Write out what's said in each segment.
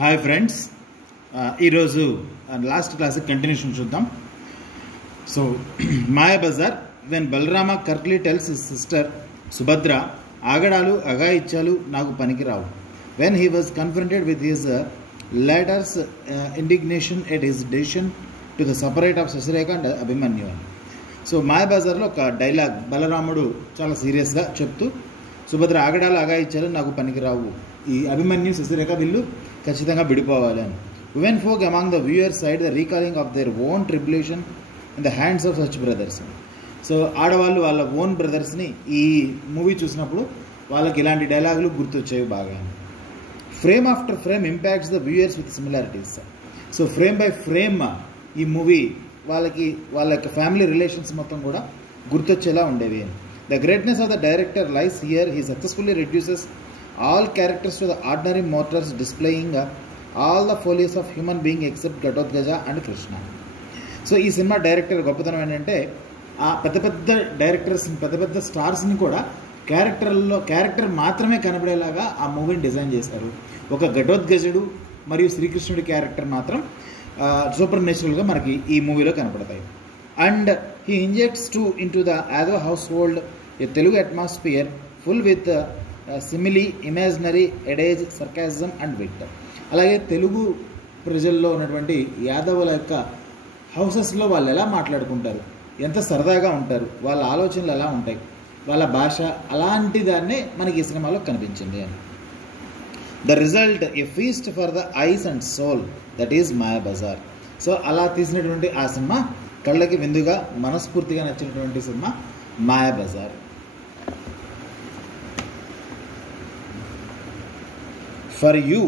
Hi friends, ఈరోజు last class continuation చూద్దాం. So Mayabazar when Balarama curtly tells his sister Subhadra, ఆగడాలు అఘాయిత్యాలు నాకు పనికిరావు. When he was confronted with his daughter's indignation at his decision to the separate of Sasirekha and Abhimanyu. So మాయాబజార్లో ఒక dialogue బలరాముడు చాలా సీరియస్గా చెప్తూ, సుభద్ర ఆగడాలు అఘాయిత్యాలు నాకు పనికిరావు, ఈ అభిమన్యు శశిరేఖ వీళ్ళు ఖచ్చితంగా విడిపోవాలి అని. Women folk among the viewer side the recalling of their own tribulation in the hands of such brothers. So ఆడవాళ్ళు వాళ్ళ ఓన్ బ్రదర్స్ని ఈ మూవీ చూసినప్పుడు వాళ్ళకి ఇలాంటి డైలాగులు గుర్తొచ్చేవి బాగా. Frame after frame impacts the viewers with similarities. So frame by frame ఈ movie వాళ్ళకి వాళ్ళ యొక్క ఫ్యామిలీ రిలేషన్స్ మొత్తం కూడా గుర్తొచ్చేలా ఉండేవి. The greatness of the director lies here. He successfully reduces all characters to the ordinary mortals, displaying all the follies of human being except Gatotkaja and Krishna. So ఈ cinema director గొప్పతనం ఏంటంటే, ఆ పెద్ద పెద్ద directors పెద్ద పెద్ద స్టార్స్ని కూడా character మాత్రమే కనబడేలాగా ఆ మూవీని డిజైన్ చేశారు. ఒక ఘటోత్కచుడు మరియు శ్రీకృష్ణుడి క్యారెక్టర్ మాత్రం సూపర్ నేచురల్గా మనకి ఈ మూవీలో కనపడతాయి. And he injects into the Yadava household a Telugu atmosphere full with simile, imaginary, adage, sarcasm and wit. అలాగే తెలుగు ప్రజల్లో ఉన్నటువంటి యాదవుల యొక్క హౌసెస్లో వాళ్ళు ఎలా మాట్లాడుకుంటారు, ఎంత సరదాగా ఉంటారు, వాళ్ళ ఆలోచనలు ఎలా ఉంటాయి, వాళ్ళ భాష, అలాంటి దాన్నే మనకి ఈ సినిమాలో కనిపించింది అని. The result a feast for the eyes and soul, that is Mayabazar. So అలా తీసినటువంటి ఆ సినిమా కళ్ళకి విందుగా మనస్ఫూర్తిగా నచ్చినటువంటి సినిమా Mayabazar. For you,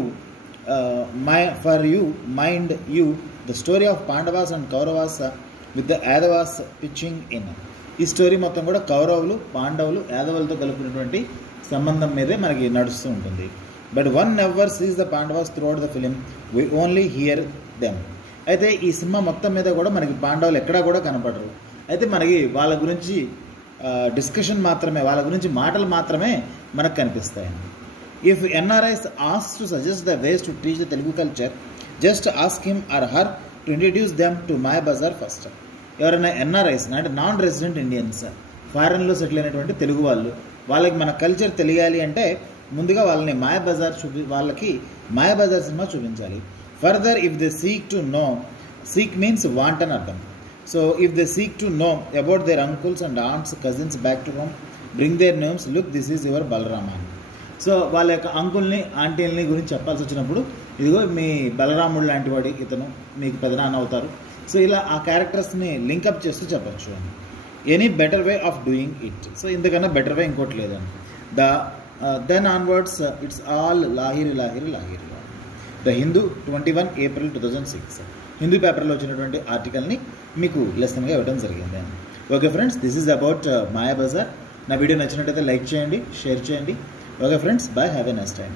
mind you, the story of Pandavas and Kauravas with the Yadavas pitching in. ఈ స్టోరీ మొత్తం కూడా కౌరవులు, పాండవులు, యాదవులతో కలుపుకున్నటువంటి సంబంధం మీదే మనకి నడుస్తూ ఉంటుంది. But one never sees the Pandavas through out the film, we only here them. అయితే ఈ సినిమా మొత్తం మీద కూడా మనకి పాండవులు ఎక్కడా కూడా కనపడరు. అయితే మనకి వాళ్ళ గురించి డిస్కషన్ మాత్రమే, వాళ్ళ గురించి మాటలు మాత్రమే మనకు కనిపిస్తాయి. If NRIs asks to suggest the ways to teach the Telugu culture, just ask him or her to introduce them to Mayabazar first. ఎవరైనా ఎన్ఆర్ఐస్ అంటే నాన్ రెసిడెంట్ ఇండియన్స్, ఫారెన్లో సెటిల్ అయినటువంటి తెలుగు వాళ్ళకి మన కల్చర్ తెలియాలి అంటే ముందుగా వాళ్ళని వాళ్ళకి మాయాబజార్ సినిమా చూపించాలి. Further if they seek means want అని అర్థం. So if they seek to know about their uncles and aunts, cousins back to home, bring their names, look this is your Balarama. So వాళ్ళ యొక్క అంకుల్ని, ఆంటీల్ని గురించి చెప్పాల్సి వచ్చినప్పుడు, ఇదిగో మీ బలరాముడు లాంటి వాడి ఇతను మీకు పెదనాన్న అవుతారు. సో ఇలా ఆ క్యారెక్టర్స్ని లింకప్ చేస్తూ చెప్పచ్చు అని. Any better way of doing it. So ఇంతకన్నా బెటర్ వే ఇంకోటి లేదని. Then onwards it's all Lahiri Lahiri Lahiri. The Hindu 21 April 2006 Hindu పేపర్లో వచ్చినటువంటి ఆర్టికల్ని మీకు లెసన్గా ఇవ్వడం జరిగింది అని. Okay friends, this is about Mayabazar. నా వీడియో నచ్చినట్టయితే లైక్ చేయండి, షేర్ చేయండి. Okay friends, bye, have a nice time.